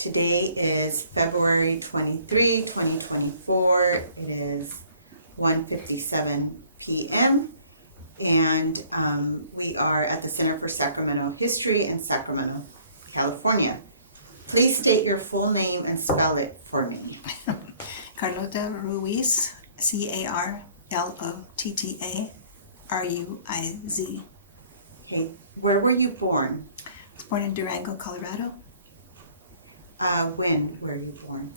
Today is February 23, 2024. It is 1:57 p.m. and we are at the Center for Sacramento History in Sacramento, California. Please state your full name and spell it for me. Carlotta Ruiz, Carlotta-Ruiz. Okay, where were you born? I was born in Durango, Colorado. When were you born?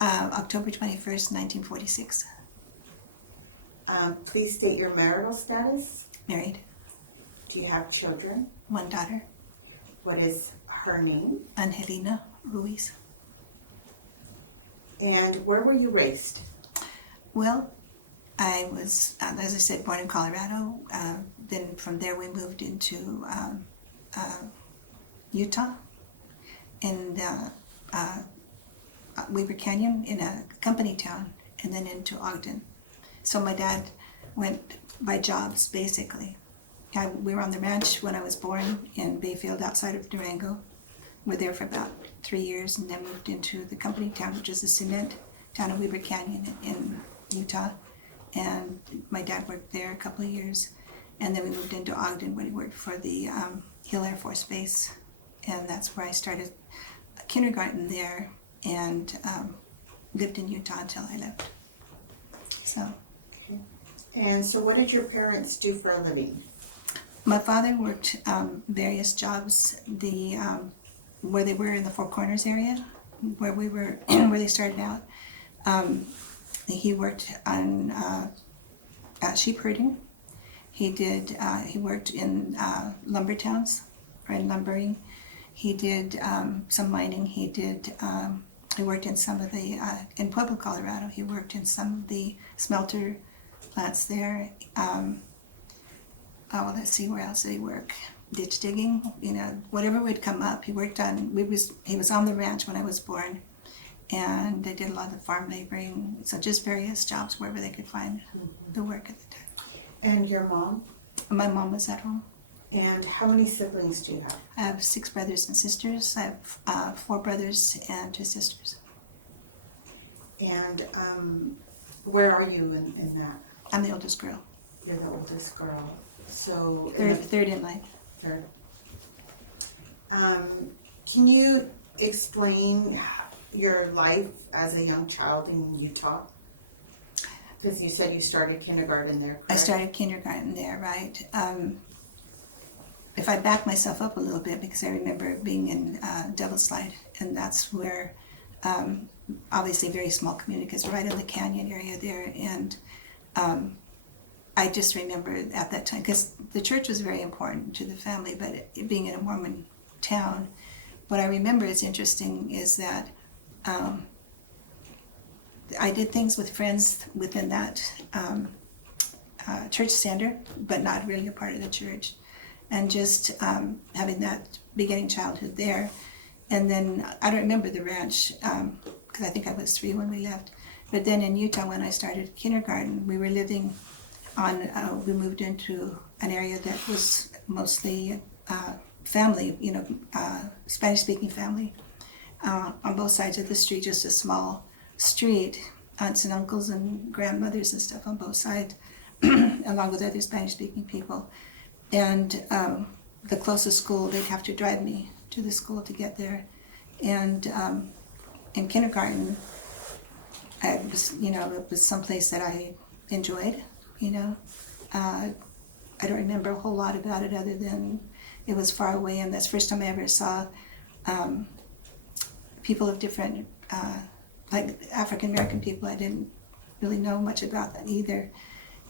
October 21st, 1946. Please state your marital status. Married. Do you have children? One daughter, What is her name? Angelina Ruiz. And where were you raised? Well, I was, as I said, born in Colorado. Then from there we moved into Utah, in Weber Canyon, in a company town, and then into Ogden. So my dad went by jobs, basically. We were on the ranch when I was born in Bayfield, outside of Durango. We were there for about 3 years, and then moved into the company town, which is the cement town of Weber Canyon in Utah. And my dad worked there a couple of years. And then we moved into Ogden when he worked for the Hill Air Force Base. And that's where I started kindergarten there, and lived in Utah until I left. So. And so what did your parents do for a living? My father worked various jobs. Where they were in the Four Corners area, where we were, where they started out. He worked on sheep herding. He worked in lumber towns, or in lumbering. He did some mining. He worked in some of the, in Pueblo, Colorado, he worked in some of the smelter plants there. Let's see, where else did he work? Ditch digging, whatever would come up. He worked on, he was on the ranch when I was born, and they did a lot of the farm laboring, so just various jobs wherever they could find the work at the time. And your mom? My mom was at home. And how many siblings do you have? I have 6 brothers and sisters. I have 4 brothers and 2 sisters. And where are you in that? I'm the oldest girl. You're the oldest girl. So Third in line. Third. Can you explain your life as a young child in Utah? Because you said you started kindergarten there, correct? I started kindergarten there, right? If I back myself up a little bit, because I remember being in Devil's Slide, and that's where, obviously a very small community, because right in the canyon area there, and I just remember at that time, because the church was very important to the family, but it being in a Mormon town, what I remember is interesting is that I did things with friends within that church standard, but not really a part of the church. And just having that beginning childhood there. And then I don't remember the ranch, because I think I was 3 when we left. But then in Utah, when I started kindergarten, we were living on, we moved into an area that was mostly family, Spanish-speaking family. On both sides of the street, just a small street, aunts and uncles and grandmothers and stuff on both sides, along with other Spanish-speaking people. And the closest school, they'd have to drive me to the school to get there. And in kindergarten, it was someplace that I enjoyed, I don't remember a whole lot about it other than it was far away, and that's the first time I ever saw people of different, like African American people. I didn't really know much about that either.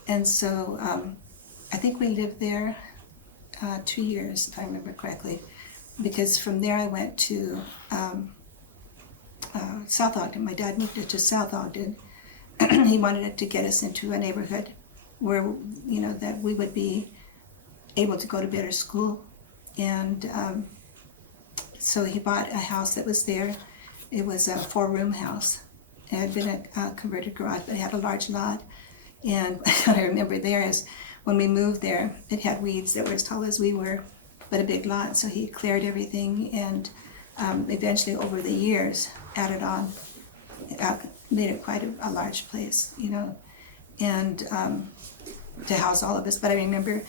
And so I think we lived there 2 years, if I remember correctly, because from there I went to South Ogden. My dad moved it to South Ogden. He wanted to get us into a neighborhood where, that we would be able to go to better school. And so he bought a house that was there. It was a 4-room house. It had been a converted garage, but it had a large lot. And what I remember there is when we moved there, it had weeds that were as tall as we were, but a big lot. So he cleared everything and eventually over the years added on, made it quite a large place, you know, and to house all of us. But I remember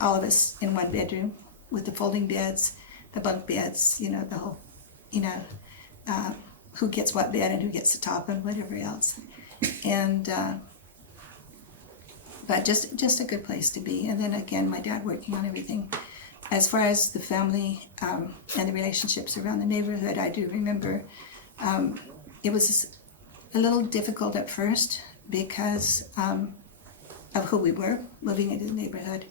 all of us in one bedroom with the folding beds, the bunk beds, you know, the whole, you know, who gets what bed and who gets the top and whatever else. And but just a good place to be. And then again, my dad working on everything. As far as the family and the relationships around the neighborhood, I do remember it was a little difficult at first because of who we were moving into the neighborhood.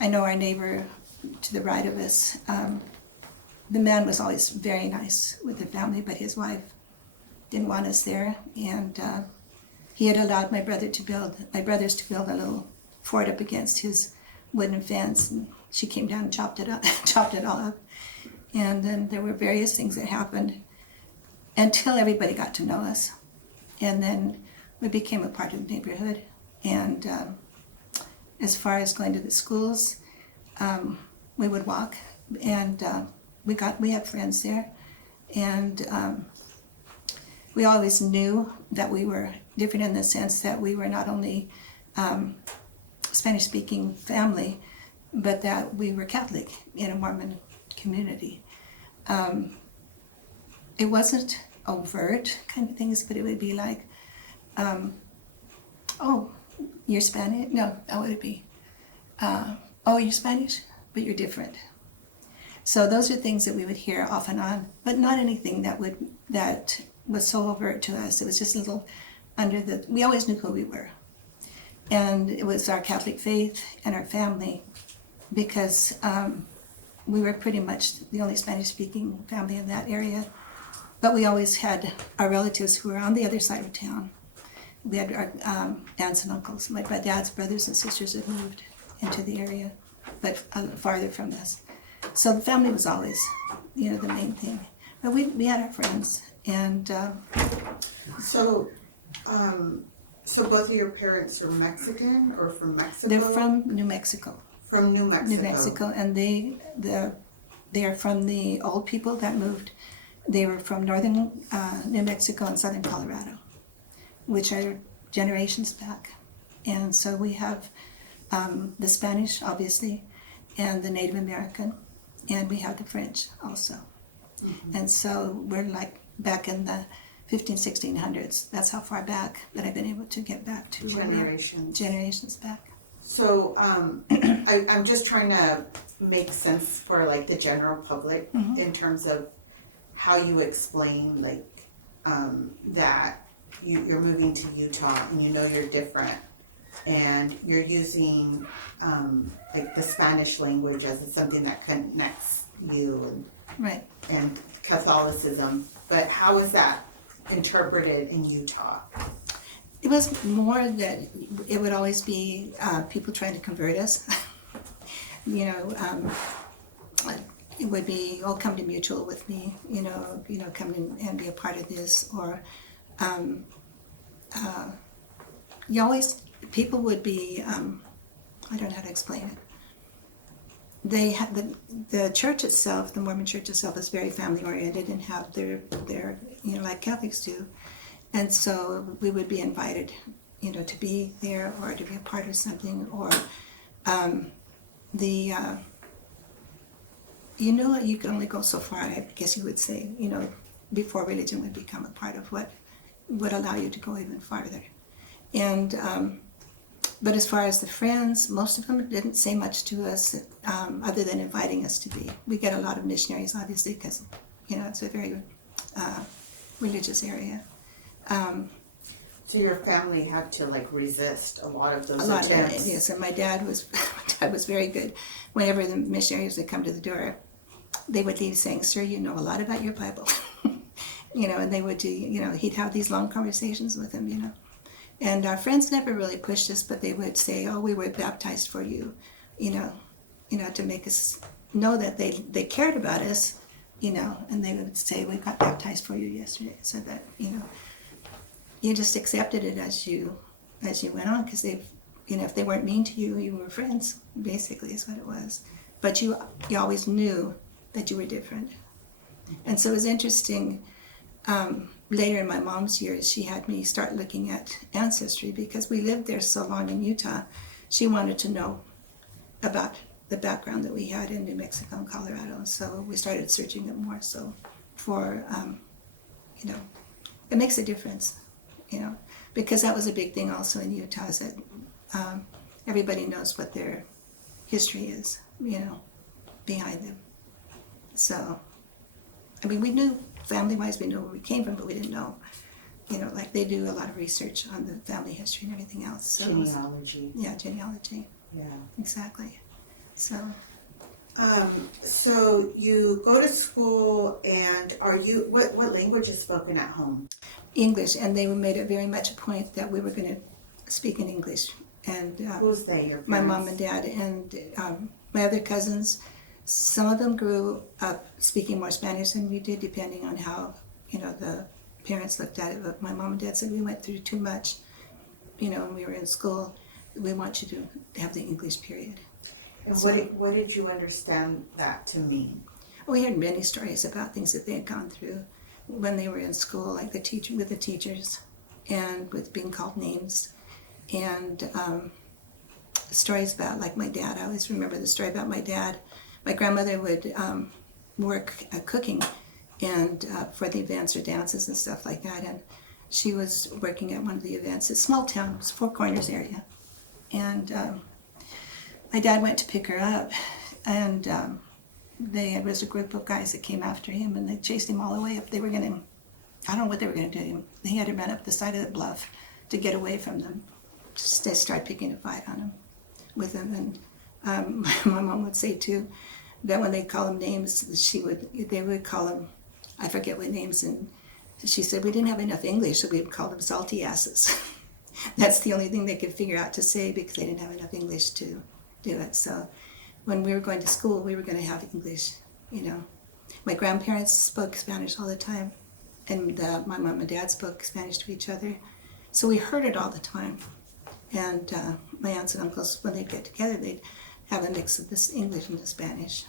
I know our neighbor to the right of us, the man was always very nice with the family, but his wife didn't want us there, and he had allowed my brothers to build a little fort up against his wooden fence, and she came down and chopped it all up. And then there were various things that happened until everybody got to know us, and then we became a part of the neighborhood. And as far as going to the schools, we would walk, and we had friends there, and we always knew that we were different in the sense that we were not only Spanish-speaking family, but that we were Catholic in a Mormon community. It wasn't overt kind of things, but it would be like, oh, you're Spanish? No, that would be, oh, you're Spanish, but you're different. So those are things that we would hear off and on, but not anything that was so overt to us. It was just a little we always knew who we were. And it was our Catholic faith and our family, because we were pretty much the only Spanish-speaking family in that area. But we always had our relatives who were on the other side of town. We had our aunts and uncles. My dad's brothers and sisters had moved into the area, but farther from us. So the family was always, you know, the main thing. But we had our friends, and So both of your parents are Mexican or from Mexico? they're from New Mexico. From New Mexico. New Mexico, and they are from the old people that moved. They were from northern New Mexico and southern Colorado, which are generations back. And so we have the Spanish, obviously, and the Native American, and we have the French also. Mm-hmm. And so we're like back in the 1600s. That's how far back that I've been able to get back to. Generations back. So I'm just trying to make sense for like the general public, mm-hmm. in terms of how you explain like that you're moving to Utah and you know you're different, and you're using like the Spanish language as something that connects you, and, right, and Catholicism. But how is that interpreted in Utah? It was more that it would always be people trying to convert us. You know, it would be, oh, come to Mutual with me, you know, come in and be a part of this, or people would be, I don't know how to explain it. They had the church itself, the Mormon church itself, is very family oriented and have their you know, like Catholics do. And so we would be invited, you know, to be there or to be a part of something, or you know, you can only go so far, I guess you would say, you know, before religion would become a part of what would allow you to go even farther. And but as far as the friends, most of them didn't say much to us other than inviting us to be. We get a lot of missionaries, obviously, because, you know, it's a very religious area. So your family had to like resist a lot of those attempts. A lot of it, yes. And my dad was very good. Whenever the missionaries would come to the door, they would leave saying, "Sir, you know a lot about your Bible." You know, and they would do, you know, he'd have these long conversations with him, you know. And our friends never really pushed us, but they would say, "Oh, we were baptized for you," you know, to make us know that they cared about us, you know. And they would say, "We got baptized for you yesterday," so that, you know, you just accepted it as you went on, because they, you know, if they weren't mean to you, you were friends. Basically, is what it was. But you always knew that you were different. And so it was interesting. Later in my mom's years, she had me start looking at ancestry because we lived there so long in Utah. She wanted to know about the background that we had in New Mexico and Colorado. So we started searching it more. So for, you know, it makes a difference, you know, because that was a big thing also in Utah is that everybody knows what their history is, you know, behind them. So, I mean, we knew family-wise, we knew where we came from, but we didn't know, you know, like they do a lot of research on the family history and everything else. So Genealogy. Yeah, genealogy. Yeah. Exactly. So. So you go to school, and what language is spoken at home? English, and they made it very much a point that we were going to speak in English. And Who's they? Your parents? my mom and dad and my other cousins. Some of them grew up speaking more Spanish than we did, depending on how, you know, the parents looked at it. But my mom and dad said we went through too much, you know, when we were in school. We want you to have the English period. And So, what did you understand that to mean? we heard many stories about things that they had gone through when they were in school, like with the teachers, and with being called names, and stories about, like my dad. I always remember the story about my dad. My grandmother would work cooking and for the events or dances and stuff like that, and she was working at one of the events. It's a small town, it's Four Corners area, and my dad went to pick her up, and there was a group of guys that came after him, and they chased him all the way up. They were going to, I don't know what they were going to do to him. He had to run up the side of the bluff to get away from them. Just to start picking a fight on him with him. And my mom would say too that when they call him names, they would call him, I forget what names, and she said we didn't have enough English, so we would call them salty asses. That's the only thing they could figure out to say because they didn't have enough English to do it. So when we were going to school, we were going to have English, you know. My grandparents spoke Spanish all the time, and my mom and dad spoke Spanish to each other. So we heard it all the time. And my aunts and uncles, when they'd get together, they'd have a mix of this English and the Spanish,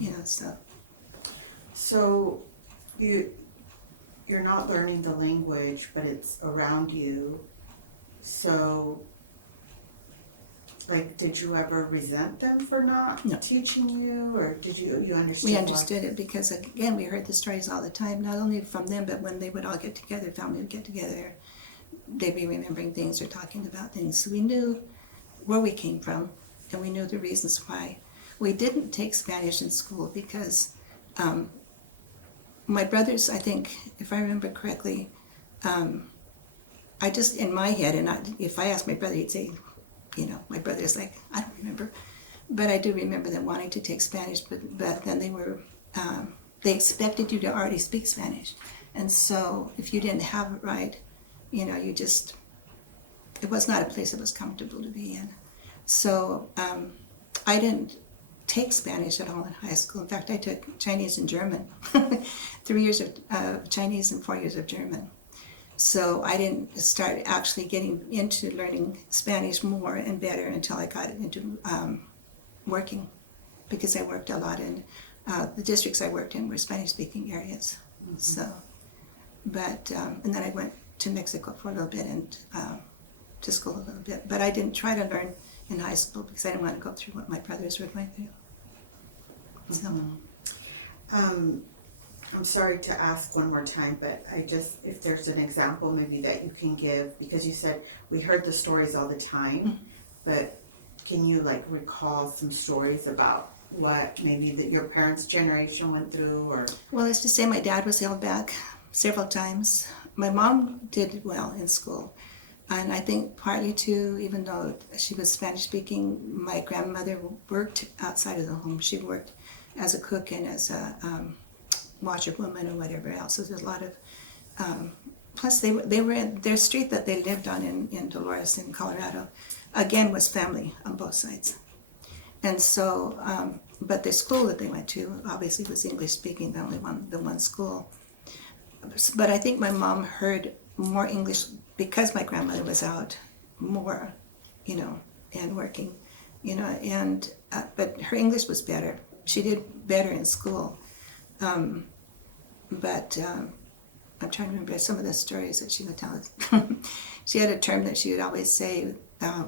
you know, so. So you're not learning the language, but it's around you. So, like, did you ever resent them for not No. teaching you, or did you understand? We understood it because, again, we heard the stories all the time, not only from them, but when they would all get together, family would get together, they'd be remembering things or talking about things. So we knew where we came from, and we knew the reasons why. We didn't take Spanish in school because my brothers, I think, if I remember correctly, I just, in my head, and if I asked my brother, he'd say, you know, my brother's like, I don't remember. But I do remember them wanting to take Spanish, but then they expected you to already speak Spanish. And so if you didn't have it right, you know, it was not a place that was comfortable to be in. So I didn't take Spanish at all in high school. In fact, I took Chinese and German, 3 years of Chinese and 4 years of German. So I didn't start actually getting into learning Spanish more and better until I got into working, because I worked a lot in the districts I worked in were Spanish-speaking areas. Mm-hmm. So, but and then I went to Mexico for a little bit and to school a little bit. But I didn't try to learn in high school because I didn't want to go through what my brothers were going through. So. Mm-hmm. I'm sorry to ask one more time, but if there's an example maybe that you can give, because you said we heard the stories all the time, mm-hmm. but can you like recall some stories about what maybe your parents' generation went through, or? Well, let's just say my dad was held back several times. My mom did well in school, and I think partly too, even though she was Spanish speaking, my grandmother worked outside of the home. She worked as a cook and as a washerwoman or whatever else. So there's a lot of, plus they were in their street that they lived on in Dolores in Colorado, again was family on both sides. And so, but the school that they went to obviously was English speaking, the one school. But I think my mom heard more English because my grandmother was out more, you know, and working, you know, and, but her English was better. She did better in school. but I'm trying to remember some of the stories that she would tell us. She had a term that she would always say,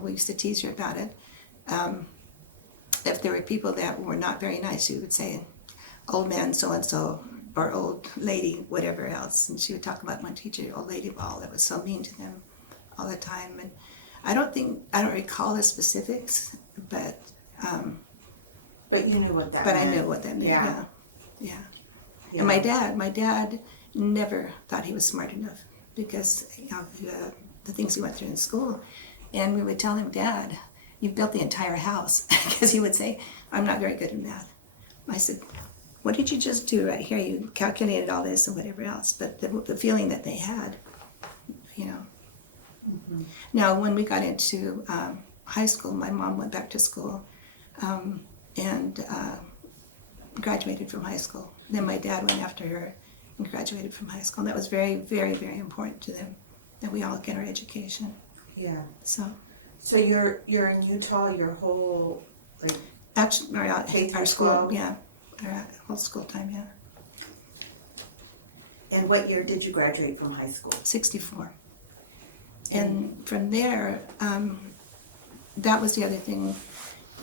we used to tease her about it. If there were people that were not very nice, she would say, old man so-and-so, or old lady, whatever else. And she would talk about one teacher, old lady ball, that was so mean to them all the time. And I don't recall the specifics, but you knew what that but meant. I knew what that meant, Yeah. yeah. And my dad never thought he was smart enough because of the things he went through in school. And we would tell him, Dad, you've built the entire house. Because he would say, I'm not very good at math. I said, what did you just do right here? You calculated all this and whatever else. But the feeling that they had, you know. Mm-hmm. Now, when we got into high school, my mom went back to school and graduated from high school. Then my dad went after her and graduated from high school. And that was very, very, very important to them, that we all get our education. Yeah. So you're in Utah your whole, like, actually, our school, 12? yeah, our whole school time, yeah. And what year did you graduate from high school? 64. And from there, that was the other thing,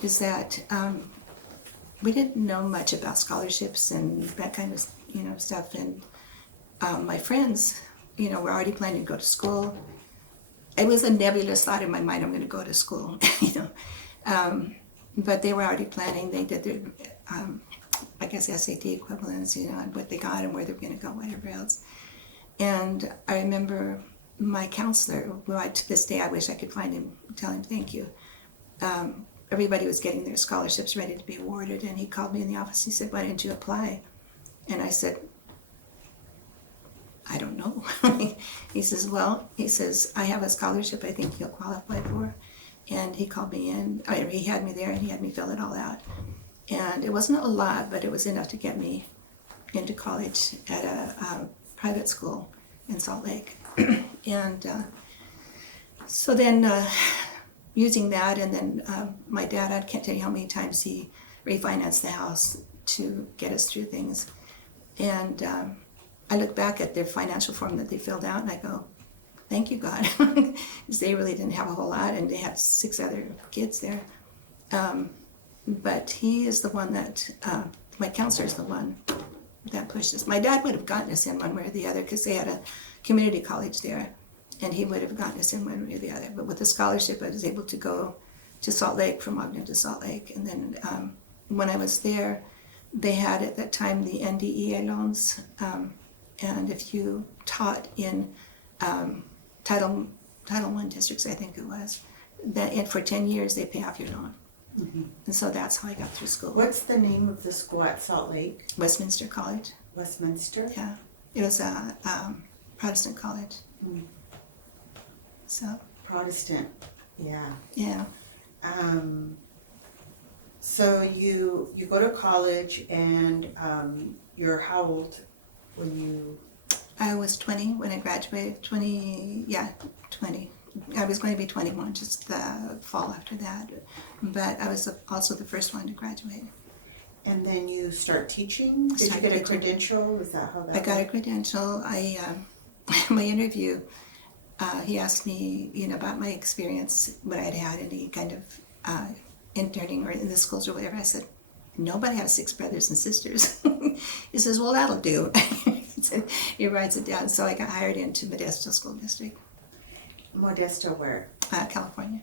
is that we didn't know much about scholarships and that kind of, stuff. And my friends, were already planning to go to school. It was a nebulous thought in my mind, I'm going to go to school, but they were already planning. They did their, I guess, SAT equivalents, and what they got and where they were going to go, whatever else. And I remember my counselor, who to this day I wish I could find him, tell him thank you. Everybody was getting their scholarships ready to be awarded, and he called me in the office. He said, why didn't you apply? And I said, I don't know. He says, I have a scholarship I think you'll qualify for. And he called me in, he had me there and he had me fill it all out. And it wasn't a lot, but it was enough to get me into college at a private school in Salt Lake. And so then using that, and then my dad, I can't tell you how many times he refinanced the house to get us through things. And I look back at their financial form that they filled out and I go, thank you, God. Because they really didn't have a whole lot and they had 6 other kids there. But he is the one that, my counselor is the one that pushed us. My dad would have gotten us in one way or the other because they had a community college there and he would have gotten us in one way or the other. But with the scholarship, I was able to go to Salt Lake, from Ogden to Salt Lake. And then when I was there, they had at that time the NDEA loans. And if you taught in Title I districts, I think it was, that for 10 years they pay off your loan. Mm-hmm. And so that's how I got through school. What's the name of the school at Salt Lake? Westminster College. Westminster? Yeah. It was a Protestant college. Mm. So. Protestant, yeah. Yeah. So you go to college and you're how old when you? I was 20 when I graduated. 20. I was going to be 21 just the fall after that. But I was also the first one to graduate. And then you start teaching? Did you get a credential? Is that how that I got a credential. My interview, he asked me, about my experience, what I'd had any kind of interning or in the schools or whatever. I said, nobody has 6 brothers and sisters. He says, well, that'll do. He writes it down. So I got hired into Modesto School District. Modesto where? California.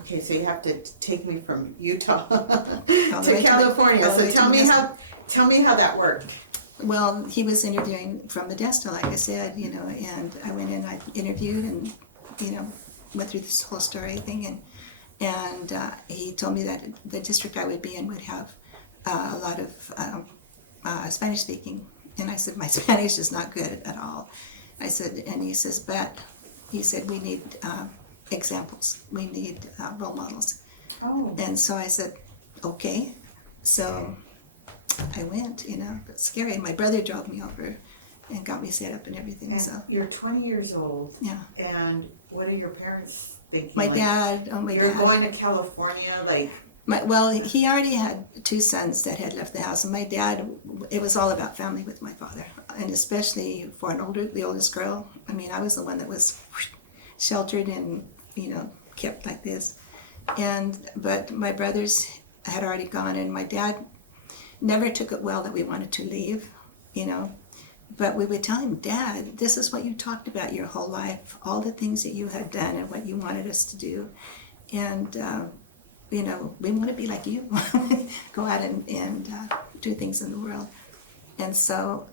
Okay, so you have to take me from Utah to California. So tell me how that worked. Well, he was interviewing from Modesto, like I said, and I went in, I interviewed and, went through this whole story thing. And he told me that the district I would be in would have a lot of Spanish speaking. And I said, my Spanish is not good at all. I said, and he says, but he said, we need examples. We need role models. Oh. And so I said, okay. So I went, it's scary. My brother drove me over and got me set up and everything. And so you're 20 years old. Yeah. And what are your parents thinking? My dad, you're going to California, like. Well, he already had two sons that had left the house, and my dad, it was all about family with my father, and especially for the oldest girl. I mean, I was the one that was sheltered and, kept like this. But my brothers had already gone, and my dad never took it well that we wanted to leave, But we would tell him, Dad, this is what you talked about your whole life, all the things that you had done and what you wanted us to do. And, we want to be like you, go out and do things in the world. And so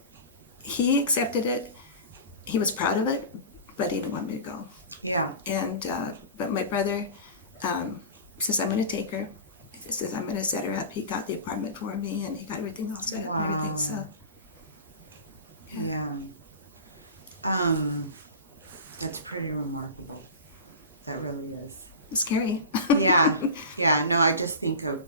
he accepted it. He was proud of it, but he didn't want me to go. Yeah. And, but my brother says, I'm going to take her. He says, I'm going to set her up. He got the apartment for me, and he got everything all set up and everything. So, yeah. That's pretty remarkable. That really is. It's scary. Yeah. No, I just think of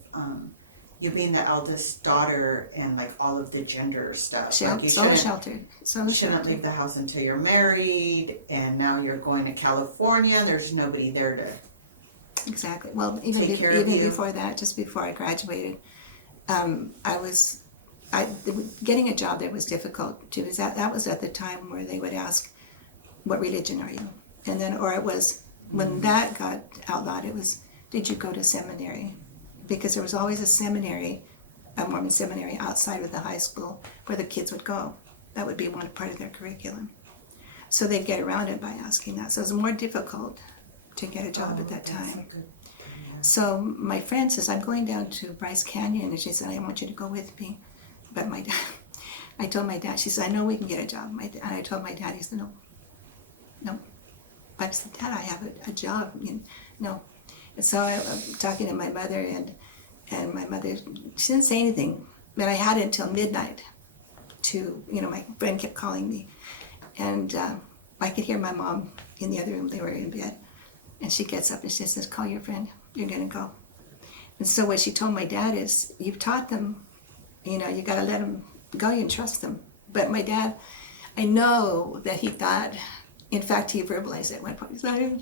you being the eldest daughter and like all of the gender stuff. Like you Sheltered. Shouldn't leave the house until you're married, and now you're going to California. There's nobody there to. Exactly. Well, even before that, just before I graduated, getting a job there was difficult too, because that was at the time where they would ask, "What religion are you?" And then, or it was when that got outlawed, it was, "Did you go to seminary?" Because there was always a Mormon seminary outside of the high school where the kids would go. That would be one part of their curriculum. So they'd get around it by asking that. So it was more difficult to get a job at that time. So my friend says, I'm going down to Bryce Canyon, and she said, I want you to go with me. But my dad, I told my dad, she said, I know we can get a job. And I told my dad, he said, no. I said, Dad, I have a job. No. And so I was talking to my mother, and my mother, she didn't say anything, but I had it until midnight to, my friend kept calling me. And I could hear my mom in the other room, they were in bed. And she gets up and she says, call your friend, you're going to go. And so what she told my dad is, you've taught them, you got to let them go, you can trust them. But my dad, I know that he thought, in fact, he verbalized at one point.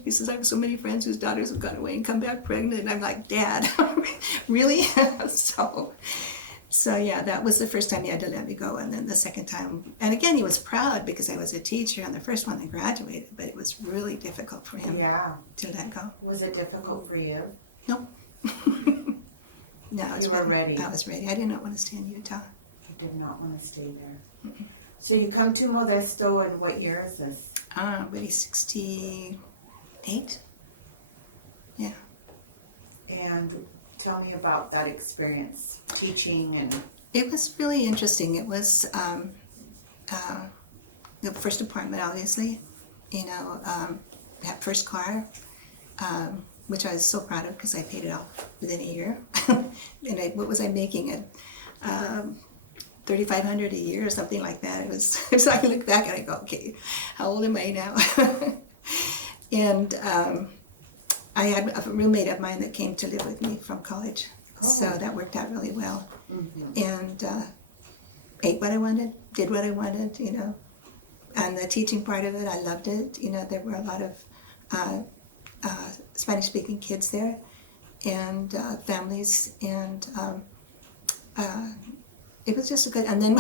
He says, I have so many friends whose daughters have gone away and come back pregnant. And I'm like, Dad, really? So yeah, that was the first time he had to let me go. And then the second time, and again, he was proud because I was a teacher on the first one that graduated, but it was really difficult for him to let go. Was it difficult for you? No. No, I was You were ready. I was ready. I did not want to stay in Utah. You did not want to stay there. Mm-mm. So you come to Modesto, and what year is this? Really 68. Yeah. And tell me about that experience, teaching and... It was really interesting. It was the first apartment, obviously, that first car, which I was so proud of because I paid it off within a year. And what was I making it? $3,500 a year or something like that. It was so I look back and I go, okay, how old am I now? And I had a roommate of mine that came to live with me from college. So that worked out really well. Mm-hmm. And ate what I wanted, did what I wanted, And the teaching part of it, I loved it. There were a lot of Spanish-speaking kids there, and families, and it was just a good. And then,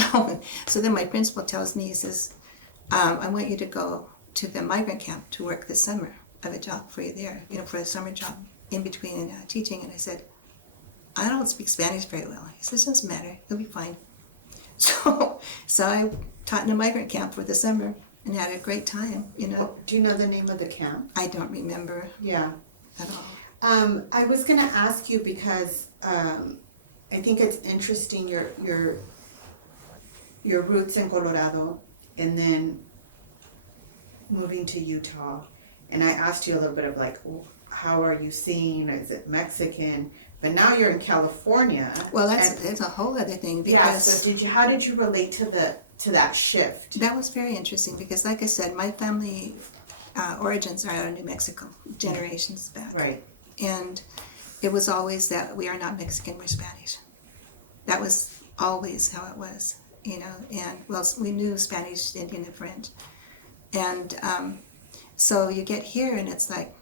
so then my principal tells me, he says, "I want you to go to the migrant camp to work this summer. I have a job for you there, for a summer job in between teaching." And I said, I don't speak Spanish very well. He says, doesn't matter, you'll be fine. So I taught in a migrant camp for the summer and had a great time, Do you know the name of the camp? I don't remember. Yeah. At all. I was going to ask you because I think it's interesting your roots in Colorado and then moving to Utah. And I asked you a little bit of like, how are you seen? Is it Mexican? But now you're in California. Well, that's a whole other thing because So how did you relate to that shift? That was very interesting because, like I said, my family origins are out of New Mexico, generations back. Right. And it was always that we are not Mexican, we're Spanish. That was always how it was, And we knew Spanish, Indian, and French. And so you get here, and it's like,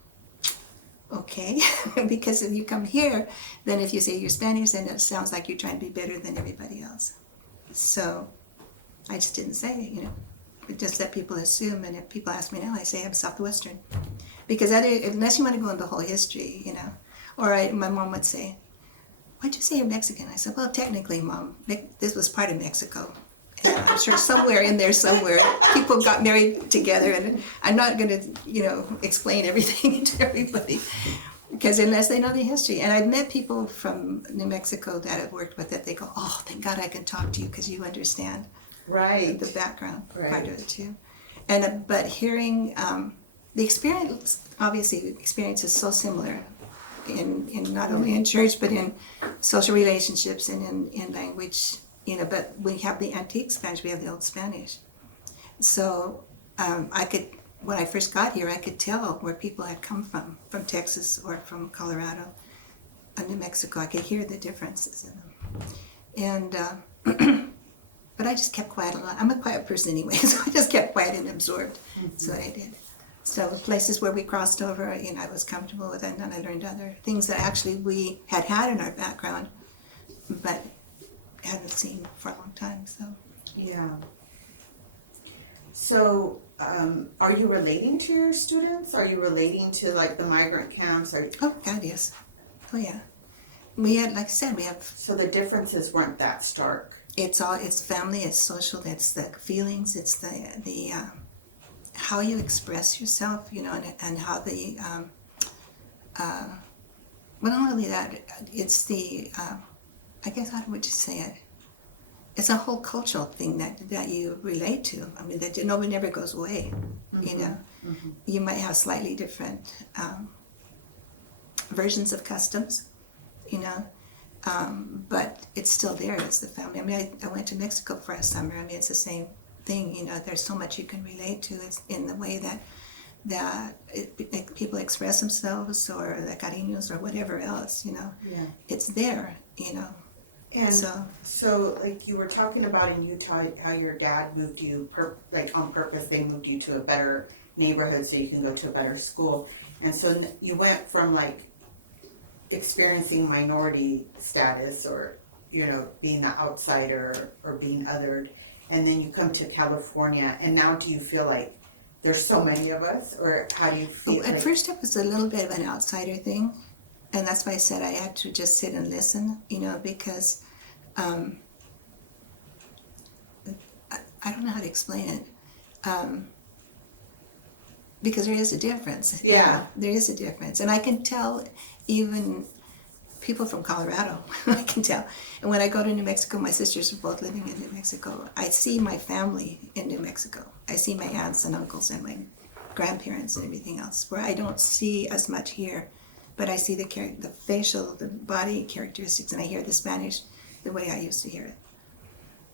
okay, because if you come here, then if you say you're Spanish, then it sounds like you're trying to be better than everybody else. So I just didn't say it, you know. But just let people assume, and if people ask me now, I say I'm Southwestern. Because unless you want to go into the whole history, you know. Or my mom would say, why'd you say you're Mexican? I said, well, technically, Mom, this was part of Mexico. And I'm sure somewhere in there, somewhere, people got married together, and I'm not going to, you know, explain everything to everybody, because unless they know the history. And I've met people from New Mexico that I've worked with that they go, oh, thank God I can talk to you because you understand the background part of it too. And but hearing the experience, obviously, the experience is so similar in not only in church but in social relationships and in language. You know, but we have the antique Spanish, we have the old Spanish. So when I first got here, I could tell where people had come from Texas or from Colorado, New Mexico. I could hear the differences in them. And, but I just kept quiet a lot. I'm a quiet person anyway, so I just kept quiet and absorbed. That's what I did. So places where we crossed over, you know, I was comfortable with it, and then I learned other things that actually we had in our background, but hadn't seen for a long time. So yeah. So are you relating to your students? Are you relating to like the migrant camps? Oh God, yes. Oh yeah. We had, like I said, we have. So the differences weren't that stark. It's family, it's social, it's the feelings, it's the how you express yourself, you know, and how the well, not only that, it's the I guess, how would you say it? It's a whole cultural thing that you relate to. I mean, that nobody never goes away. You know, you might have slightly different versions of customs, you know, but it's still there. It's the family. I mean, I went to Mexico for a summer. I mean, it's the same thing. You know, there's so much you can relate to. It's in the way that people express themselves, or the cariños, or whatever else. You know, it's there. You know. And so like you were talking about in Utah, how your dad moved you, like on purpose, they moved you to a better neighborhood so you can go to a better school. And so you went from like experiencing minority status, or, you know, being the outsider or being othered, and then you come to California, and now do you feel like there's so many of us, or how do you feel? At first it was a little bit of an outsider thing. And that's why I said I had to just sit and listen, you know, because I don't know how to explain it. Because there is a difference. Yeah. You know, there is a difference. And I can tell even people from Colorado, I can tell. And when I go to New Mexico, my sisters are both living in New Mexico. I see my family in New Mexico. I see my aunts and uncles and my grandparents and everything else, where I don't see as much here. But I see the facial, the body characteristics, and I hear the Spanish the way I used to hear it.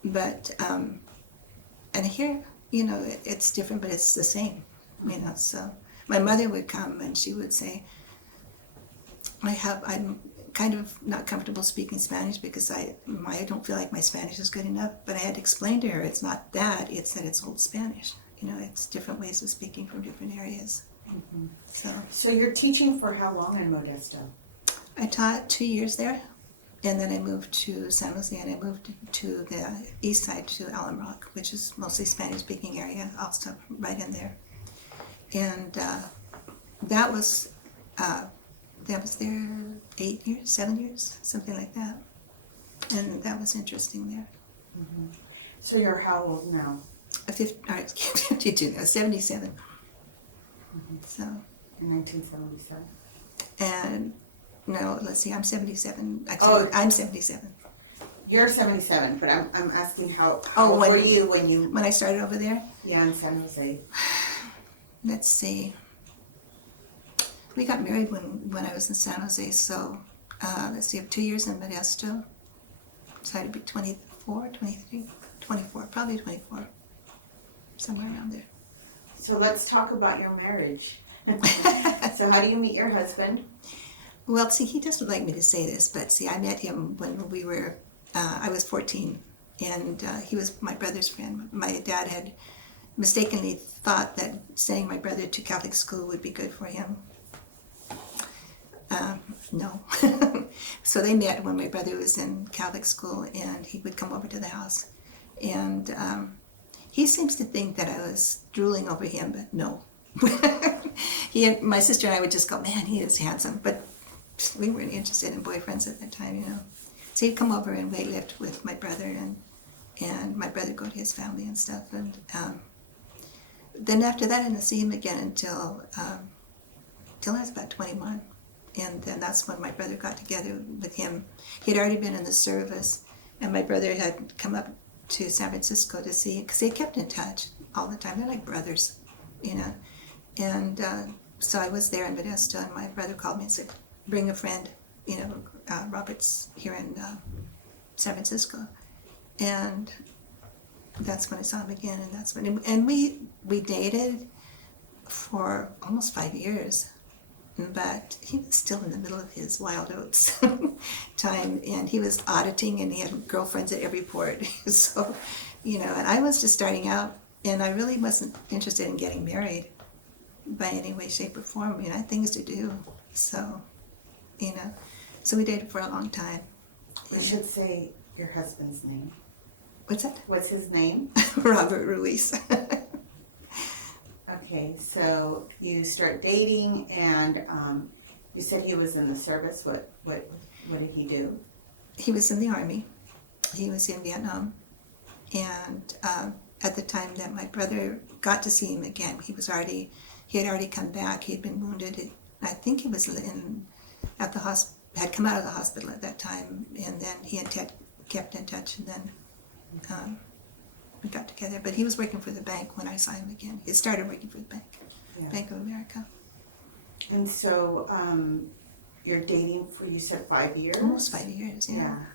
But, and here, you know, it's different, but it's the same, you know. So my mother would come and she would say, I'm kind of not comfortable speaking Spanish because I don't feel like my Spanish is good enough. But I had to explain to her, it's not that, it's that it's Old Spanish. You know, it's different ways of speaking from different areas. So you're teaching for how long in Modesto? I taught 2 years there, and then I moved to San Jose, and I moved to the east side to Alum Rock, which is mostly Spanish-speaking area. I'll stop right in there. And that was there 8 years, 7 years, something like that. And that was interesting there. So you're how old now? 52 now, 77. So in 1977. And no, let's see, I'm 77. Actually, I'm 77. You're 77, but I'm asking how old were you when I started over there? Yeah, in San Jose. Let's see. We got married when I was in San Jose, so let's see, 2 years in Modesto. So I'd be 24, 23, 24, probably 24, somewhere around there. So let's talk about your marriage. So how do you meet your husband? Well, see, he doesn't like me to say this, but see, I met him when we were, I was 14, and he was my brother's friend. My dad had mistakenly thought that sending my brother to Catholic school would be good for him. No. So they met when my brother was in Catholic school, and he would come over to the house. And he seems to think that I was drooling over him, but no. My sister and I would just go, man, he is handsome. But we weren't interested in boyfriends at that time, you know. So he'd come over and weightlift with my brother, and my brother go to his family and stuff. And then after that, I didn't see him again until I was about 21. And then that's when my brother got together with him. He'd already been in the service, and my brother had come up to San Francisco to see, because they kept in touch all the time. They're like brothers, you know. And so I was there in Modesto, and my brother called me and said, bring a friend, you know, Robert's here in San Francisco. And that's when I saw him again, and that's when, and we dated for almost 5 years. But he was still in the middle of his wild oats time, and he was auditing, and he had girlfriends at every port. So, you know, and I was just starting out, and I really wasn't interested in getting married by any way, shape, or form. You know, I had things to do. So, you know, so we dated for a long time. You should say your husband's name. What's that? What's his name? Robert Ruiz. Okay, so you start dating, and you said he was in the service. What did he do? He was in the Army. He was in Vietnam. And at the time that my brother got to see him again, he had already come back. He had been wounded. I think he was at the hospital, had come out of the hospital at that time, and then he had kept in touch, and then we got together. But he was working for the bank when I saw him again. He started working for the bank, yeah. Bank of America. And so you're dating for, you said 5 years? Almost 5 years, yeah. Yeah.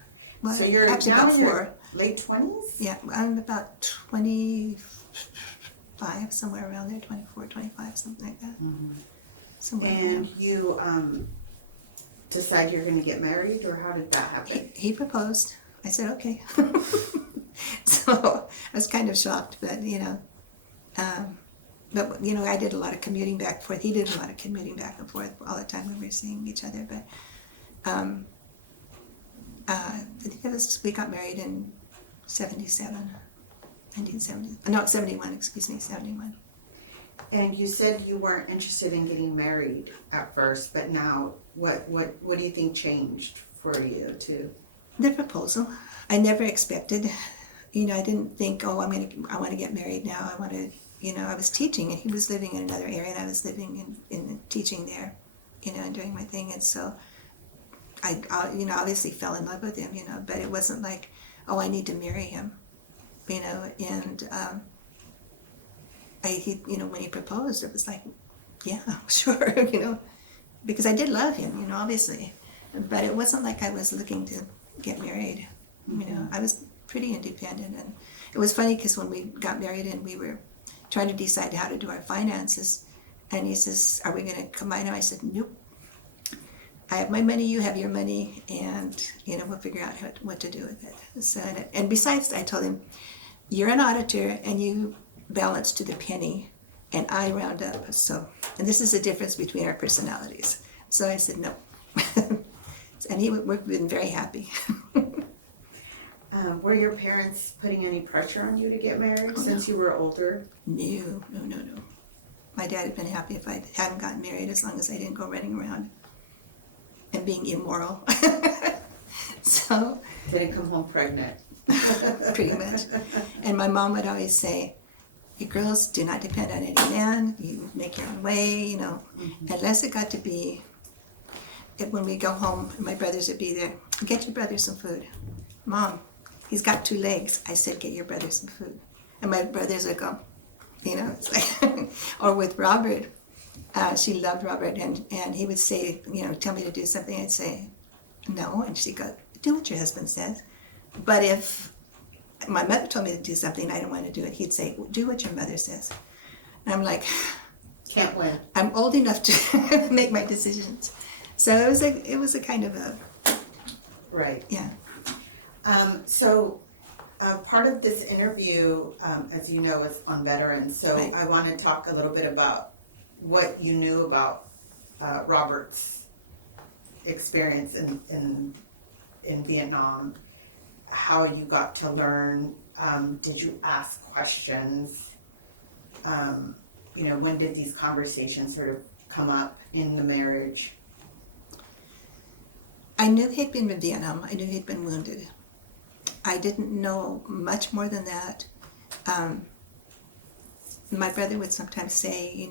Well, so you're actually now about in your 4. late 20s? Yeah, I'm about 25, somewhere around there, 24, 25, something like that. Mm-hmm. Somewhere and around. You decide you're going to get married, or how did that happen? He proposed. I said, okay. So I was kind of shocked, but, you know, I did a lot of commuting back and forth. He did a lot of commuting back and forth all the time when we were seeing each other. But we got married in 71, excuse me, 71. And you said you weren't interested in getting married at first, but now what do you think changed for you to? The proposal. I never expected. You know, I didn't think, I want to get married now. I want to, you know, I was teaching, and he was living in another area, and I was living in teaching there, you know, and doing my thing. And so I obviously fell in love with him, you know, but it wasn't like, I need to marry him, you know. And when he proposed, it was like, yeah, sure, you know, because I did love him, you know, obviously, but it wasn't like I was looking to get married, you know. I was pretty independent, and it was funny because when we got married and we were trying to decide how to do our finances, and he says, are we going to combine them? I said, nope. I have my money, you have your money, and, you know, we'll figure out what to do with it. So, and besides, I told him, you're an auditor, and you balance to the penny, and I round up. So, and this is the difference between our personalities. So I said, no. And we've been very happy. Were your parents putting any pressure on you to get married since you were older? No. My dad had been happy if I hadn't gotten married, as long as I didn't go running around and being immoral. So Didn't come home pregnant. Pretty much. And my mom would always say, you girls do not depend on any man. You make your own way, you know. Mm-hmm. Unless it got to be, when we go home, my brothers would be there. Get your brother some food. Mom, he's got 2 legs. I said, get your brother some food. And my brothers would go, you know, it's like, or with Robert, she loved Robert, and he would say, you know, tell me to do something. I'd say, no. And she'd go, do what your husband says. But if my mother told me to do something and I didn't want to do it, he'd say, do what your mother says. And I'm like, can't win. I'm old enough to make my decisions. So it was a kind of a, right. Yeah. So part of this interview, as you know, is on veterans. So right. I want to talk a little bit about what you knew about Robert's experience in Vietnam, how you got to learn. Did you ask questions? When did these conversations sort of come up in the marriage? I knew he'd been in Vietnam. I knew he'd been wounded. I didn't know much more than that. My brother would sometimes say,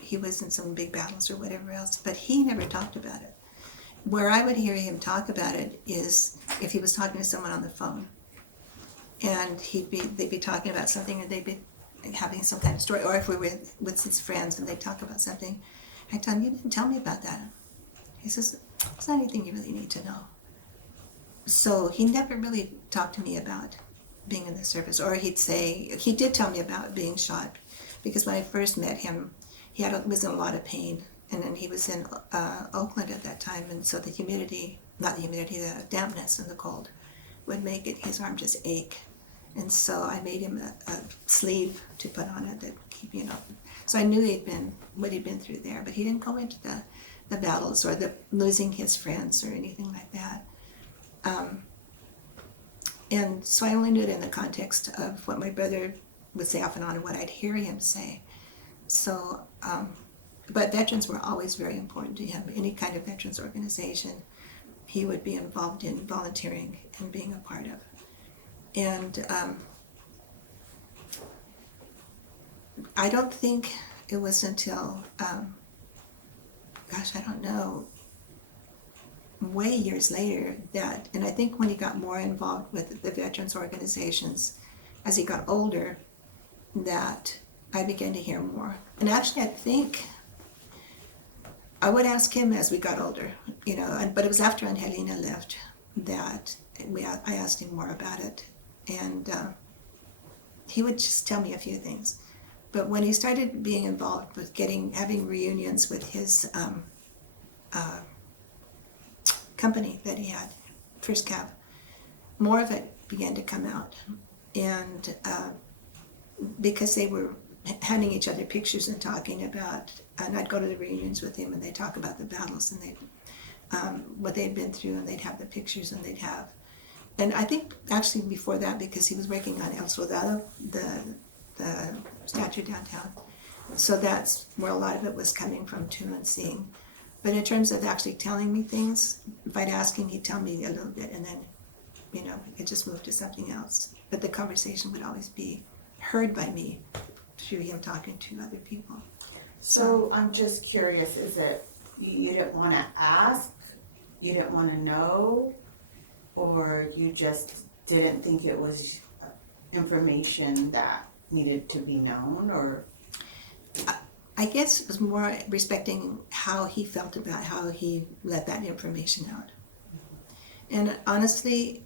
he was in some big battles or whatever else, but he never talked about it. Where I would hear him talk about it is if he was talking to someone on the phone, and they'd be talking about something, and they'd be having some kind of story, or if we were with his friends and they'd talk about something, I'd tell him, "You didn't tell me about that." He says, "It's not anything you really need to know." So he never really talked to me about being in the service, or he did tell me about being shot, because when I first met him, he was in a lot of pain, and then he was in Oakland at that time, and so the dampness and the cold would make his arm just ache. And so I made him a sleeve to put on it that keep, So I knew what he'd been through there, but he didn't go into the battles or the losing his friends or anything like that. And so I only knew it in the context of what my brother would say off and on and what I'd hear him say. So, but veterans were always very important to him. Any kind of veterans organization, he would be involved in volunteering and being a part of. And I don't think it was until, I don't know, way years later and I think when he got more involved with the veterans organizations as he got older, that I began to hear more. And actually I think I would ask him as we got older, but it was after Angelina left that I asked him more about it. And he would just tell me a few things. But when he started being involved with having reunions with his company that he had, First Cab, more of it began to come out. And because they were handing each other pictures and talking about, and I'd go to the reunions with him and they'd talk about the battles and what they'd been through, and they'd have the pictures and they'd have. And I think actually before that, because he was working on El Soldado, the statue downtown. So that's where a lot of it was coming from too, and seeing. But in terms of actually telling me things, if I'd ask him, he'd tell me a little bit, and then, it just moved to something else. But the conversation would always be heard by me through him talking to other people. So I'm just curious, is it you didn't want to ask, you didn't want to know, or you just didn't think it was information that needed to be known, or? I guess it was more respecting how he felt about how he let that information out. And honestly,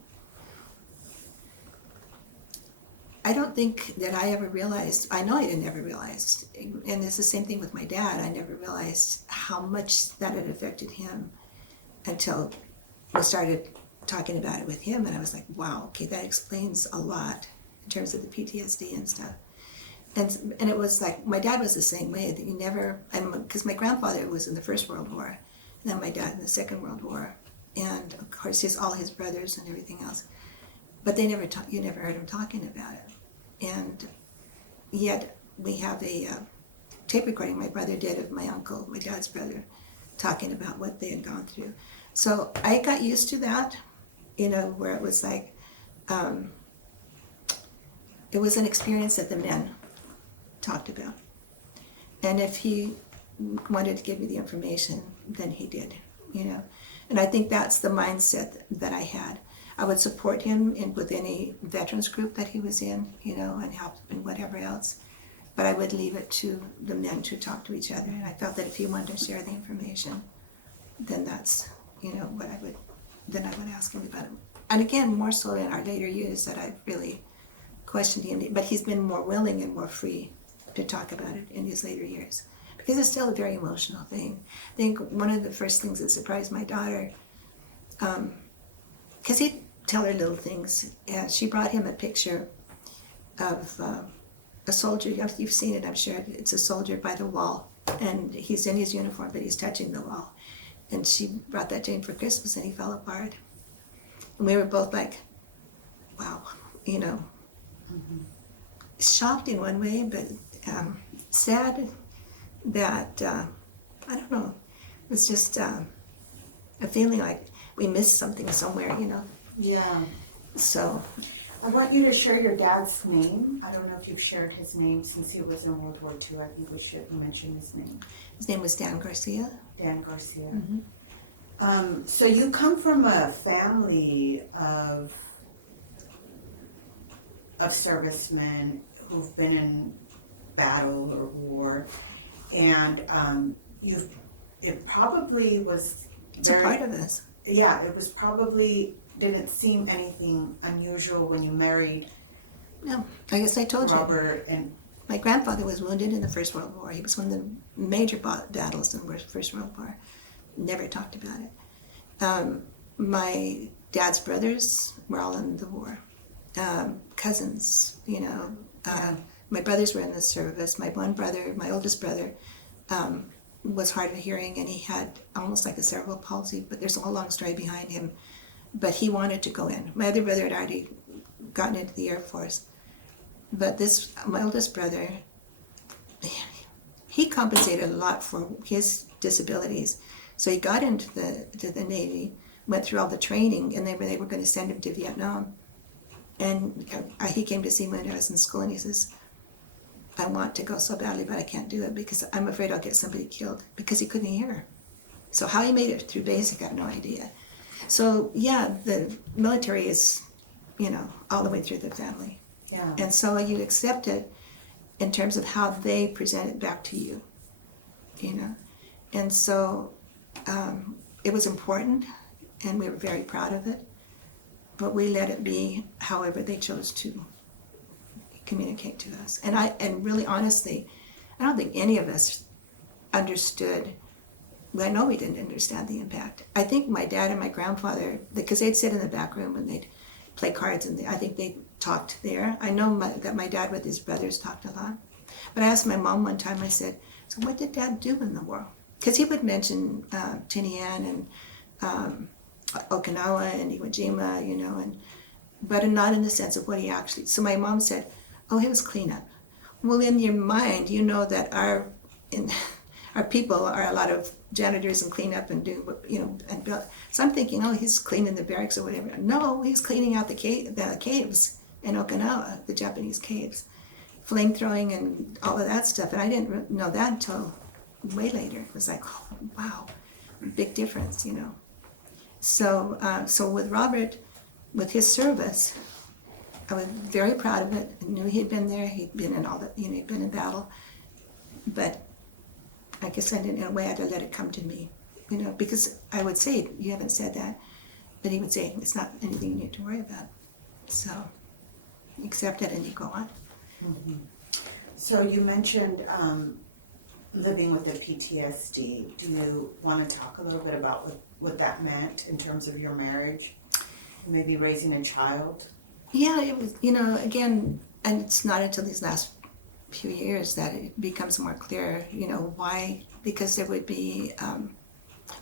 I don't think that I ever realized, I know I never realized, and it's the same thing with my dad, I never realized how much that had affected him until we started talking about it with him, and I was like, wow, okay, that explains a lot in terms of the PTSD and stuff. And it was like, my dad was the same way, that you never, because my grandfather was in the First World War, and then my dad in the Second World War, and of course all his brothers and everything else, but you never heard him talking about it. And yet we have a tape recording my brother did of my uncle, my dad's brother, talking about what they had gone through. So I got used to that, where it was like, it was an experience that the men talked about. And if he wanted to give me the information, then he did, And I think that's the mindset that I had. I would support him with any veterans group that he was in, and help and whatever else. But I would leave it to the men to talk to each other. And I felt that if he wanted to share the information, then that's, what I would ask him about it. And again, more so in our later years that I've really questioned him. But he's been more willing and more free to talk about it in his later years. Because it's still a very emotional thing. I think one of the first things that surprised my daughter, because he'd tell her little things. She brought him a picture of a soldier. You've seen it, I'm sure. It's a soldier by the wall, and he's in his uniform, but he's touching the wall. and she brought that to him for Christmas, and he fell apart. And we were both like, wow, you know, shocked in one way, but sad that, I don't know, it was just a feeling like we missed something somewhere, you know. Yeah. So, I want you to share your dad's name. I don't know if you've shared his name since he was in World War II. I think we should mention his name. his name was Dan Garcia. Dan Garcia. Mm-hmm. So you come from a family of servicemen who've been in battle or war, and it probably was It's a part of us. Yeah, it was probably didn't seem anything unusual when you married No, I guess I told you. Robert. And My grandfather was wounded in the First World War. He was one of the major battles in the First World War. Never talked about it. My dad's brothers were all in the war. Cousins, you know. My brothers were in the service. My one brother, my oldest brother, was hard of hearing, and he had almost like a cerebral palsy, but there's a whole long story behind him. But he wanted to go in. My other brother had already gotten into the Air Force. But my oldest brother, he compensated a lot for his disabilities. So he got into the Navy, went through all the training, and they were going to send him to Vietnam. And he came to see me when I was in school, and he says, I want to go so badly, but I can't do it because I'm afraid I'll get somebody killed, because he couldn't hear. So how he made it through basic, I have no idea. So yeah, the military is, you know, all the way through the family. yeah, And so you accept it in terms of how they present it back to you, you know. And so it was important, and we were very proud of it, but we let it be however they chose to communicate to us. And really honestly, I don't think any of us understood. Well, I know we didn't understand the impact. I think my dad and my grandfather, because they'd sit in the back room and they'd play cards, and I think they talked there. I know that my dad with his brothers talked a lot. But I asked my mom one time, I said, so what did Dad do in the war? Because he would mention Tinian and Okinawa and Iwo Jima, you know, but not in the sense of what he actually. So my mom said, oh, he was cleanup. Well, in your mind, you know that our people are a lot of janitors and cleanup and do, you know, and build. So I'm thinking, oh, he's cleaning the barracks or whatever. No, he's cleaning out the caves in Okinawa, the Japanese caves, flame throwing and all of that stuff. And I didn't know that until way later. It was like, oh, wow, big difference, you know. So, so with Robert, with his service, I was very proud of it. I knew he'd been there. He'd been in all the, you know, he'd been in battle. But I guess in a way I had to let it come to me, you know, because I would say, you haven't said that, but he would say, it's not anything you need to worry about. So you accept it and you go on. Mm-hmm. So you mentioned living with the PTSD. Do you want to talk a little bit about what that meant in terms of your marriage, maybe raising a child? Yeah, it was, you know, again, and it's not until these last few years that it becomes more clear, you know, why. Because there would be,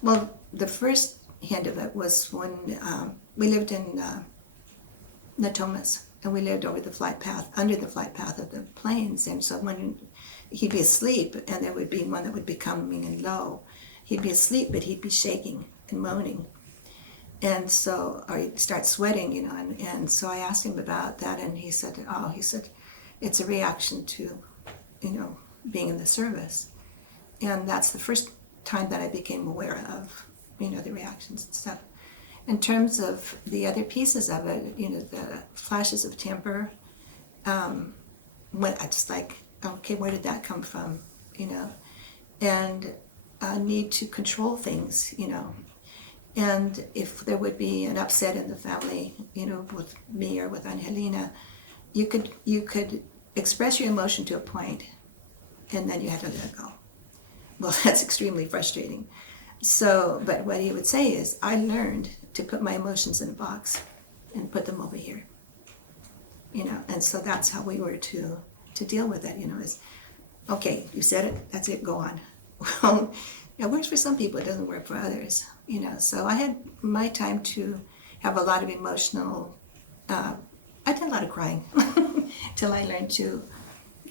well, the first hint of it was when we lived in Natomas, and we lived over the flight path, under the flight path of the planes. And so when he'd be asleep, and there would be one that would be coming in low, he'd be asleep, but he'd be shaking and moaning. And so, or he'd start sweating, you know, and so I asked him about that, and he said, it's a reaction to, you know, being in the service. And that's the first time that I became aware of, you know, the reactions and stuff. In terms of the other pieces of it, you know, the flashes of temper, when I just like, okay, where did that come from, you know? And a need to control things, you know. And if there would be an upset in the family, you know, with me or with Angelina, you could express your emotion to a point, and then you had to let it go. Well, that's extremely frustrating. So, but what he would say is, I learned to put my emotions in a box and put them over here, you know. And so that's how we were to deal with it, you know, is, okay, you said it, that's it, go on. Well, It works for some people, it doesn't work for others, you know. So I had my time to have a lot of emotional, I did a lot of crying till I learned to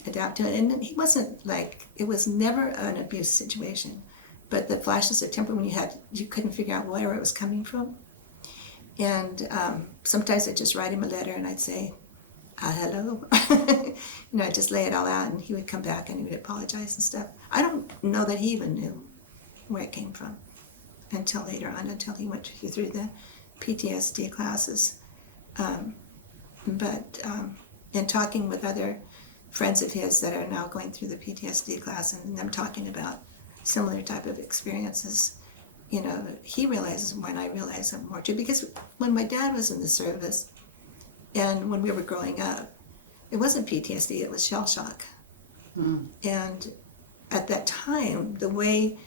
adapt to it. And he wasn't like, it was never an abuse situation, but the flashes of temper when you couldn't figure out where it was coming from. And sometimes I'd just write him a letter and I'd say, hello. You know, I'd just lay it all out and he would come back and he would apologize and stuff. I don't know that he even knew where it came from until later on, until he went through the PTSD classes. But in talking with other friends of his that are now going through the PTSD class and them talking about similar type of experiences, you know, he realizes more and I realize it more too. Because when my dad was in the service and when we were growing up, it wasn't PTSD, it was shell shock. And at that time, the way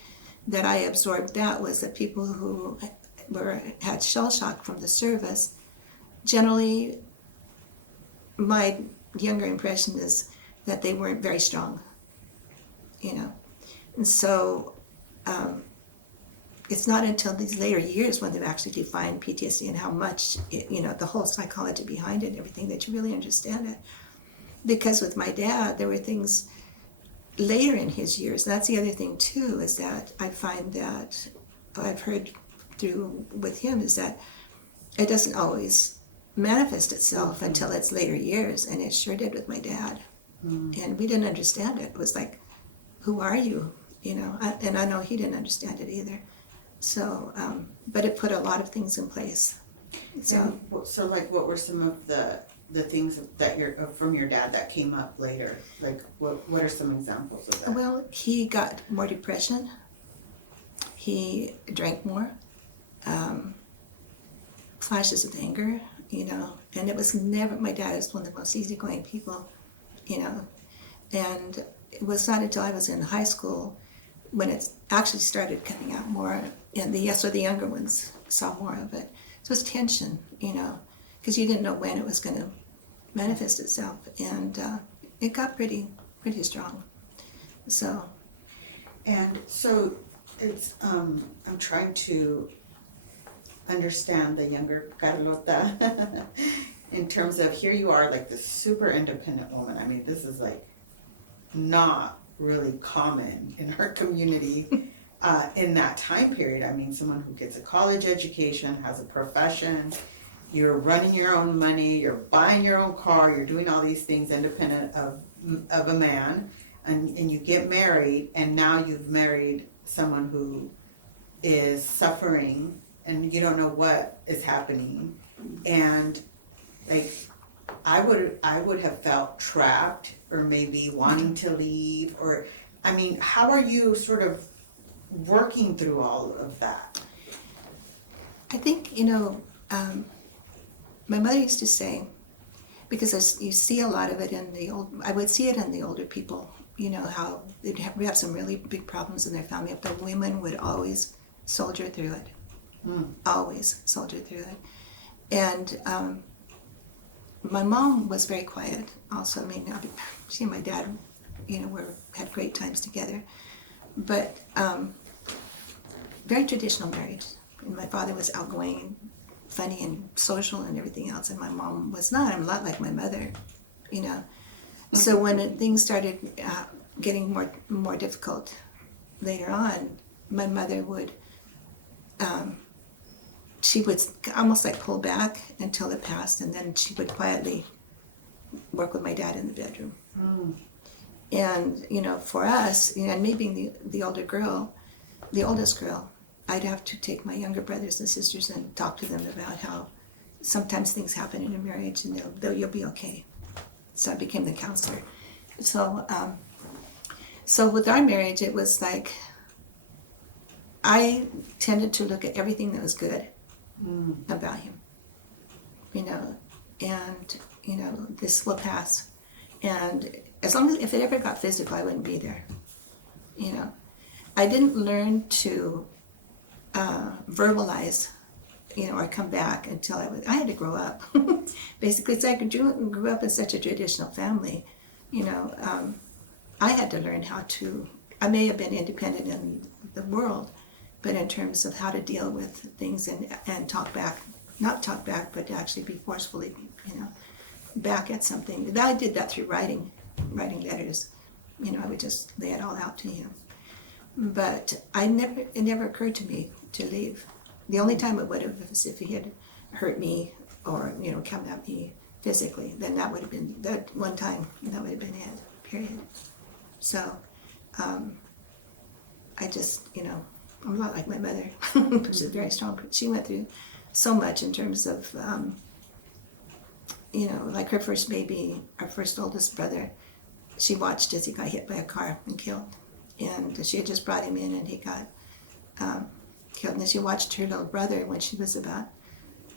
that I absorbed that was that people who had shell shock from the service, generally, my younger impression is that they weren't very strong, you know. And so it's not until these later years when they've actually defined PTSD and how much, you know, the whole psychology behind it and everything that you really understand it. Because with my dad, there were things later in his years. And that's the other thing too, is that I find that I've heard through with him is that it doesn't always manifest itself until its later years, and it sure did with my dad. And we didn't understand it. It was like, who are you? You know, and I know he didn't understand it either. So, but it put a lot of things in place. So, so like, what were some of the things that from your dad that came up later? Like, what are some examples of that? Well, he got more depression. He drank more. Flashes of anger, you know, and it was never, my dad is one of the most easygoing people, you know, and it was not until I was in high school when it actually started coming out more, and the younger ones saw more of it. So it was tension, you know, because you didn't know when it was going to manifest itself, and it got pretty strong. So. And so it's, I'm trying to understand the younger Carlotta in terms of, here you are, like this super independent woman. I mean, this is like not really common in our community in that time period. I mean, someone who gets a college education, has a profession, you're running your own money, you're buying your own car, you're doing all these things independent of a man, and you get married, and now you've married someone who is suffering and you don't know what is happening. And like, I would have felt trapped or maybe wanting to leave, or, I mean, how are you sort of working through all of that? I think, you know, my mother used to say, because you see a lot of it I would see it in the older people, you know, how we have some really big problems in their family, but the women would always soldier through it. Always soldier through it. And my mom was very quiet also. I mean, she and my dad, you know, had great times together. But very traditional marriage. And my father was outgoing and funny and social and everything else, and my mom was not. I'm a lot like my mother, you know. So when things started getting more difficult later on, my mother would, she would almost like pull back until it passed, and then she would quietly work with my dad in the bedroom. And, you know, for us, you know, and me being the oldest girl, I'd have to take my younger brothers and sisters and talk to them about how sometimes things happen in a marriage and you'll be okay. So I became the counselor. So, so with our marriage, it was like, I tended to look at everything that was good about him, you know, and, you know, this will pass. And as long as, if it ever got physical, I wouldn't be there, you know. I didn't learn to verbalize, you know, or come back until I had to grow up. Basically, it's like I grew up in such a traditional family, you know. I had to learn how to I may have been independent in the world, but in terms of how to deal with things and talk back, not talk back, but actually be forcefully, back at something. I did that through writing letters. I would just lay it all out to him. But it never occurred to me to leave. The only time it would have was if he had hurt me or, come at me physically. Then that would have been, that one time, that would have been it, period. So, I just, I'm not like my mother. She's very strong. She went through so much in terms of, like her first baby, our first oldest brother, she watched as he got hit by a car and killed. And she had just brought him in and he got killed. And then she watched her little brother when she was about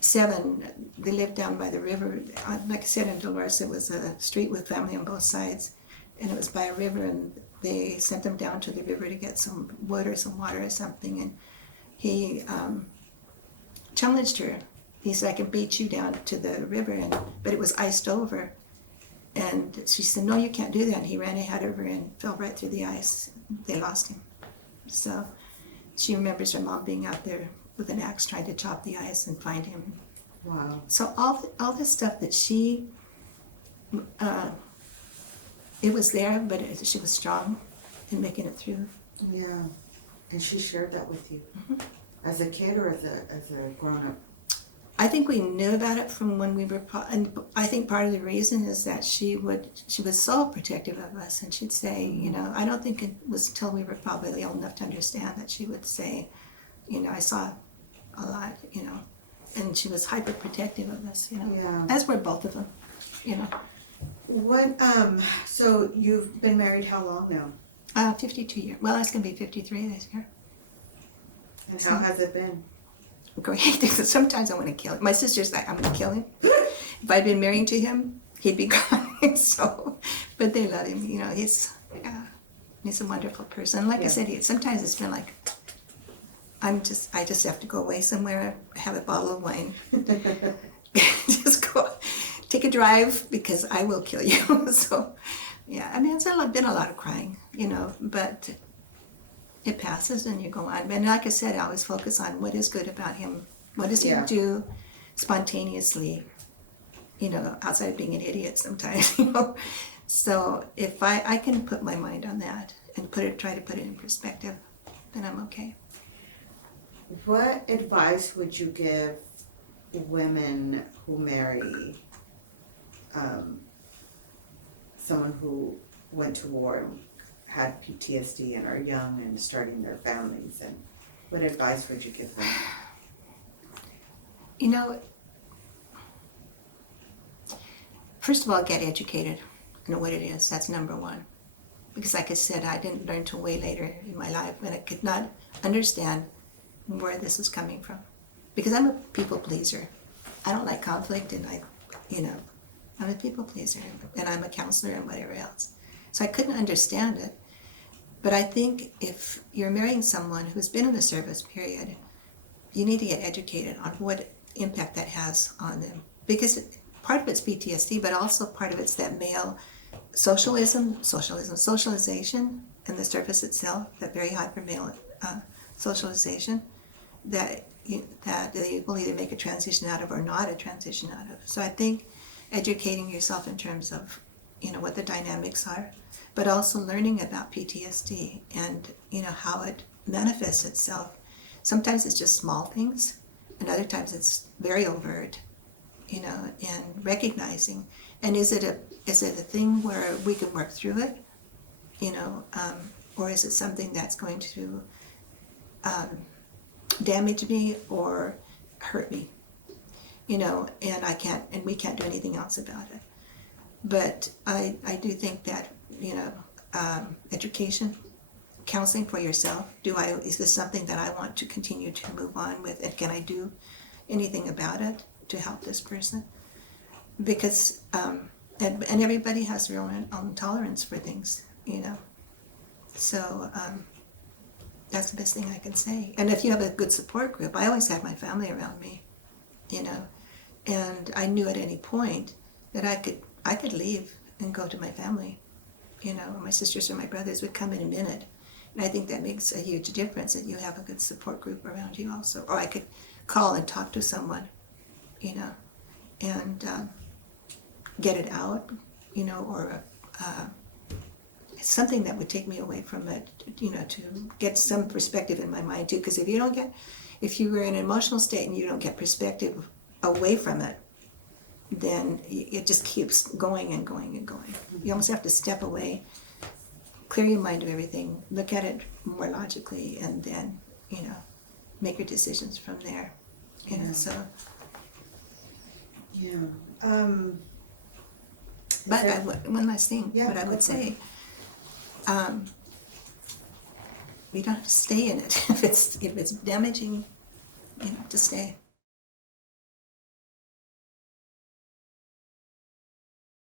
7. They lived down by the river. Like I said, in Dolores, it was a street with family on both sides. And it was by a river, and they sent them down to the river to get some wood or some water or something. And he challenged her. He said, I can beat you down to the river, but it was iced over. And she said, no, you can't do that. And he ran ahead of her and fell right through the ice. They lost him. So she remembers her mom being out there with an axe trying to chop the ice and find him. Wow. So all this stuff that she, it was there, but she was strong in making it through. Yeah. And she shared that with you as a kid or as a grown-up? I think we knew about it from when we were, and I think part of the reason is that she was so protective of us, and she'd say, I don't think it was until we were probably old enough to understand that she would say, I saw a lot, and she was hyper protective of us, Yeah. as were both of them, What, so you've been married how long now? 52 years. Well, it's going to be 53 this year. And how has it been? Great. Sometimes I want to kill him. My sister's like, I'm going to kill him. If I'd been married to him, he'd be gone. So, but they love him. He's a wonderful person. Like I said, sometimes it's been like, I just have to go away somewhere, have a bottle of wine, just go take a drive because I will kill you. So, yeah, I mean, it's been a lot of crying, but it passes and you go on. And like I said, I always focus on what is good about him. What does he do spontaneously, outside of being an idiot sometimes, So if I can put my mind on that and try to put it in perspective, then I'm okay. What advice would you give women who marry someone who went to war and had PTSD and are young and starting their families, and what advice would you give them? First of all, get educated. Know what it is. That's number one. Because like I said, I didn't learn till way later in my life, and I could not understand where this is coming from. Because I'm a people pleaser. I don't like conflict, and I'm a people pleaser, and I'm a counselor and whatever else. So I couldn't understand it. But I think if you're marrying someone who's been in the service period, you need to get educated on what impact that has on them. Because part of it's PTSD, but also part of it's that male socialization in the service itself, that very hyper male socialization that they will either make a transition out of or not a transition out of. So I think educating yourself in terms of what the dynamics are, but also learning about PTSD and how it manifests itself. Sometimes it's just small things, and other times it's very overt, and recognizing. And is it a thing where we can work through it, or is it something that's going to damage me or hurt me, and we can't do anything else about it. But I do think that education, counseling for yourself. Is this something that I want to continue to move on with, and can I do anything about it to help this person? Because and everybody has their own tolerance for things, So that's the best thing I can say. And if you have a good support group, I always had my family around me, and I knew at any point that I could leave and go to my family, or my sisters or my brothers would come in a minute And I think that makes a huge difference, that you have a good support group around you also. Or I could call and talk to someone, you know, and get it out, you know, or something that would take me away from it, you know, to get some perspective in my mind too. Because if you were in an emotional state and you don't get perspective away from it, then it just keeps going and going and going. You almost have to step away, clear your mind of everything, look at it more logically, and then, you know, make your decisions from there. You know, so. Yeah. But one last thing, Yeah, what I go would for say, you don't have to stay in it if it's damaging, you know, to stay.